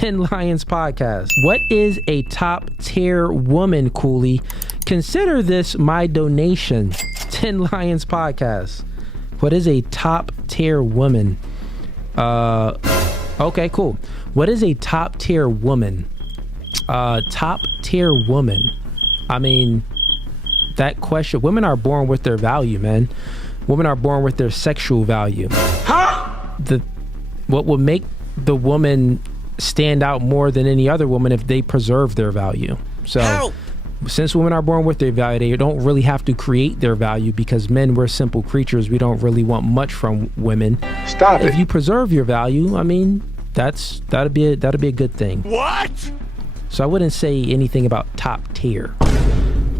10 Lions Podcast. What is a top tier woman, Cooley? Consider this my donation. 10 Lions Podcast. What is a top tier woman? Okay, cool. What is a top tier woman? Top tier woman. I mean, that question, women are born with their value, man. Women are born with their sexual value. Huh? What would make the woman stand out more than any other woman if they preserve their value. So since women are born with their value, they don't really have to create their value, because men, we're simple creatures. We don't really want much from women. Stop it. If you preserve your value, I mean, that'd be a good thing. What? So I wouldn't say anything about top tier.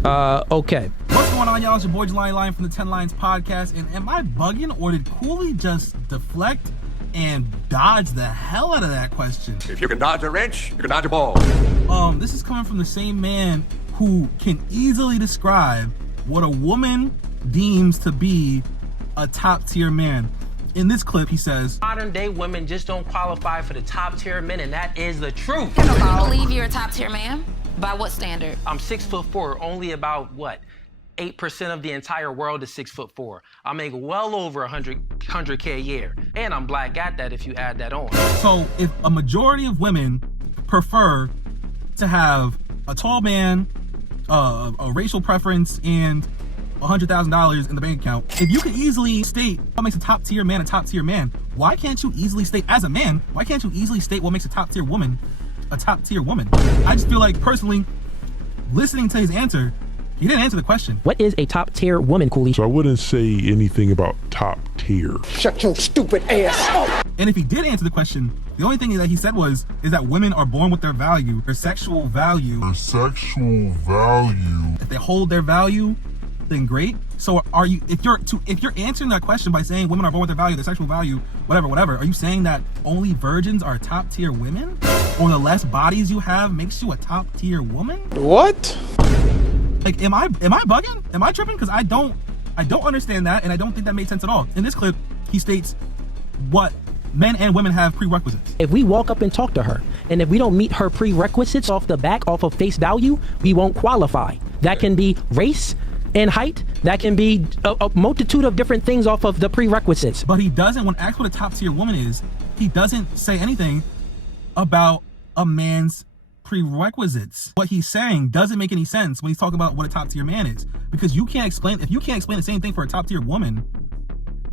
Okay. What's going on, y'all? It's your boy Jalani from the 10 Lions Podcast. And am I bugging, or did Cooley just deflect and dodge the hell out of that question? If you can dodge a wrench, you can dodge a ball. This is coming from the same man who can easily describe what a woman deems to be a top tier man. In this clip, he says, modern day women just don't qualify for the top tier men, and that is the truth. Do you believe you're a top tier man? By what standard? I'm 6'4", only about what? 8% of the entire world is 6'4". I make well over 100K a year, and I'm black at that if you add that on. So if a majority of women prefer to have a tall man, a racial preference, and $100,000 in the bank account, if you can easily state what makes a top tier man a top tier man, why can't you easily state, as a man, why can't you easily state what makes a top tier woman a top tier woman? I just feel like, personally, listening to his answer, he didn't answer the question. What is a top tier woman, Cooley? So I wouldn't say anything about top tier. Shut your stupid ass up. And if he did answer the question, the only thing that he said is that women are born with their value, their sexual value. Their sexual value. If they hold their value, then great. So are you, if you're answering that question by saying women are born with their value, their sexual value, whatever, are you saying that only virgins are top tier women? Or the less bodies you have makes you a top tier woman? What? Like, am I bugging? Am I tripping? Because I don't understand that, and I don't think that made sense at all. In this clip, he states what men and women have prerequisites. If we walk up and talk to her, and if we don't meet her prerequisites off of face value, we won't qualify. That can be race and height. That can be a multitude of different things off of the prerequisites. But he doesn't, when asked what a top tier woman is, he doesn't say anything about a man's prerequisites. What he's saying doesn't make any sense when he's talking about what a top tier man is, because if you can't explain the same thing for a top tier woman,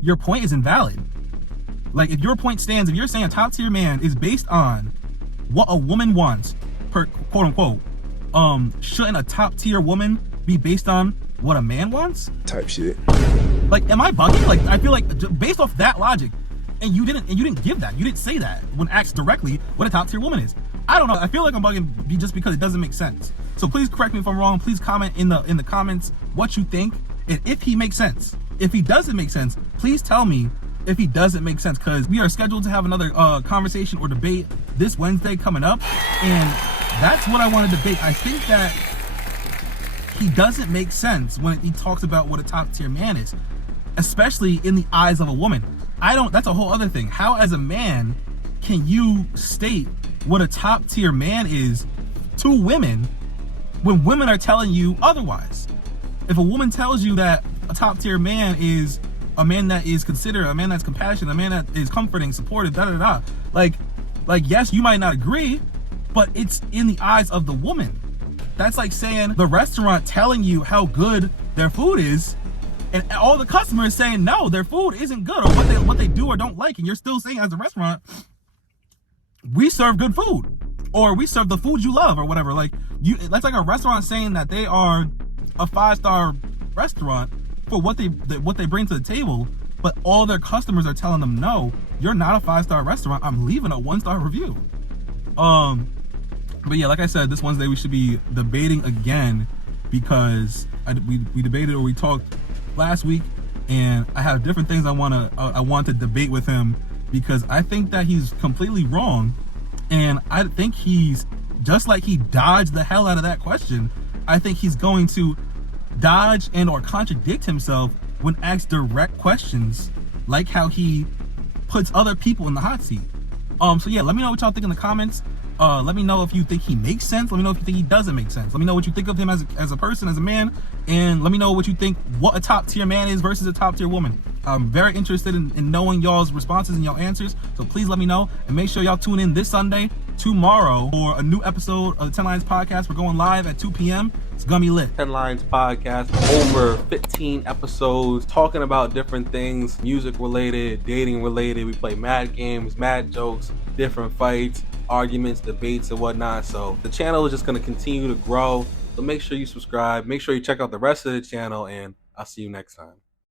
your point is invalid. Like, if your point stands, if you're saying a top tier man is based on what a woman wants, per quote unquote, shouldn't a top tier woman be based on what a man wants? Type shit. Like, am I bugging? Like, I feel like based off that logic, and you didn't give that. You didn't say that when asked directly what a top tier woman is. I don't know. I feel like I'm bugging just because it doesn't make sense. So please correct me if I'm wrong. Please comment in the comments what you think, and if he makes sense. If he doesn't make sense, please tell me if he doesn't make sense, because we are scheduled to have another conversation or debate this Wednesday coming up, and that's what I want to debate. I think that he doesn't make sense when he talks about what a top tier man is, especially in the eyes of a woman. That's a whole other thing. How, as a man, can you state what a top tier man is to women when women are telling you otherwise? If a woman tells you that a top tier man is a man that is considerate, a man that's compassionate, a man that is comforting, supportive, like yes, you might not agree, but it's in the eyes of the woman. That's like saying the restaurant telling you how good their food is, and all the customers saying no, their food isn't good, or what they do or don't like, and you're still saying, as a restaurant, we serve good food, or we serve the food you love, or whatever. Like, that's like a restaurant saying that they are a 5-star restaurant for what they bring to the table, but all their customers are telling them, no, you're not a 5-star restaurant, I'm leaving a 1-star review. But yeah, like I said, this Wednesday we should be debating again, because we debated, or we talked last week, and I have different things I want to debate with him, because I think that he's completely wrong, and I think he's, just like he dodged the hell out of that question, I think he's going to dodge and or contradict himself when asked direct questions, like how he puts other people in the hot seat. So yeah, let me know what y'all think in the comments. Let me know if you think he makes sense. Let me know if you think he doesn't make sense. Let me know what you think of him as a person, as a man, and let me know what you think, what a top tier man is versus a top tier woman. I'm very interested in knowing y'all's responses and y'all answers, so please let me know, and make sure y'all tune in this Sunday, tomorrow, for a new episode of the 10 Lines Podcast. We're going live at 2 p.m. It's gonna be lit. 10 Lines Podcast, over 15 episodes, talking about different things, music related, dating related. We play mad games, mad jokes, different fights, arguments, debates, and whatnot. So the channel is just going to continue to grow. So make sure you subscribe. Make sure you check out the rest of the channel, and I'll see you next time.